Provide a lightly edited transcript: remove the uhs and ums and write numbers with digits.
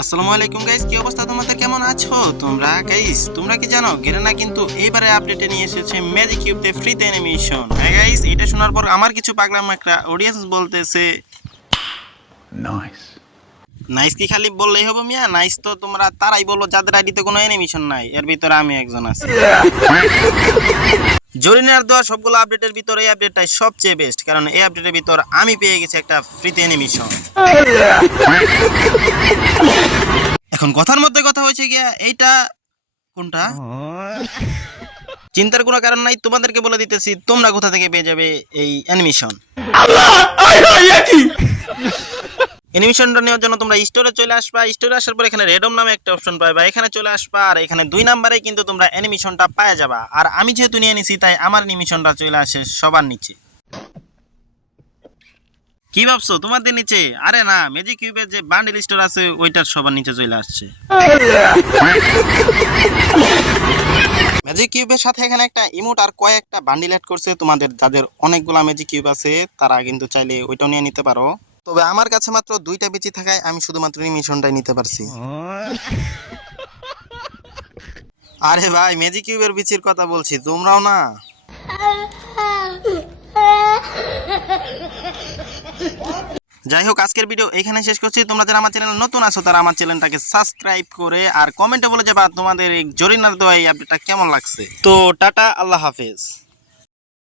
আসসালামু আলাইকুম গাইস, কি অবস্থা তোমাদের? কেমন আছো তোমরা? গাইস তোমরা কি জানো গেরেনা কিন্তু এইবারে আপডেটে নিয়ে এসেছে ম্যাজিক কিউবতে ফ্রিতে অ্যানিমেশন। হ্যাঁ গাইস, এটা শোনার পর আমার কিছু পাগলাম একটা অডিয়েন্স বলতেছে নাইস। নাইস কি খালি বললেই হবে মিয়া? নাইস তো তোমরা তারাই বলো যাদের আইডিতে কোনো অ্যানিমেশন নাই, এর ভিতরে আমি একজন আছি। জরিনার দেওয়া সবগুলো আপডেটের ভিতর এই আপডেটটাই সবচেয়ে বেস্ট, কারণ এই আপডেটের ভিতর আমি পেয়ে গেছি একটা ফ্রিতে অ্যানিমেশন। এখন কথার মধ্যে কথা হয়েছে গিয়া এইটা কোনটা চিন্তার কোনো কারণ নাই, তোমাদেরকে বলে দিতেছি তোমরা কোথা থেকে পেয়ে যাবে এই অ্যানিমেশন। অ্যানিমেশনটা নেওয়ার জন্য তোমরা স্টোরে চলে আসবা। স্টোরে আসার পর এখানে রেডম নামে একটা অপশন পাইবা, এখানে চলে আসবা আর এখানে 2 নম্বরে কিন্তু তোমরা অ্যানিমেশনটা পাওয়া যাবা। আর আমি যেহেতু নিয়ে নিছি তাই আমার অ্যানিমেশনটা চলে আসে সবার নিচে। কি ভাবছো তোমাদের নিচে? আরে না, ম্যাজিক কিউবের যে বান্ডেল স্টোর আছে ওইটার সবার নিচে চলে আসছে। ম্যাজিক কিউবের সাথে এখানে একটা ইমোট আর কয়েকটা বান্ডিল অ্যাড করছে। তোমাদের যাদের অনেকগুলা ম্যাজিক কিউব আছে তারা কিন্তু চাইলে ওইটাও নিয়ে নিতে পারো। তবে আমার কাছে মাত্র 2টা বেঁচে থাকায় আমি শুধুমাত্র মিশনটাই নিতে পারছি। আরে ভাই, ম্যাজিক কিউবের বিচির কথা বলছি, তোমরাও না। যাই হোক, আজকের ভিডিও এখানে শেষ করছি। তোমরা যারা আমার চ্যানেল নতুন আছো তারা আমার চ্যানেলটাকে সাবস্ক্রাইব করে আর কমেন্টে বলে যাবা তোমাদের এই জরিনার দেওয়া এই আপডেটটা কেমন লাগছে। তো টাটা, আল্লাহ হাফেজ।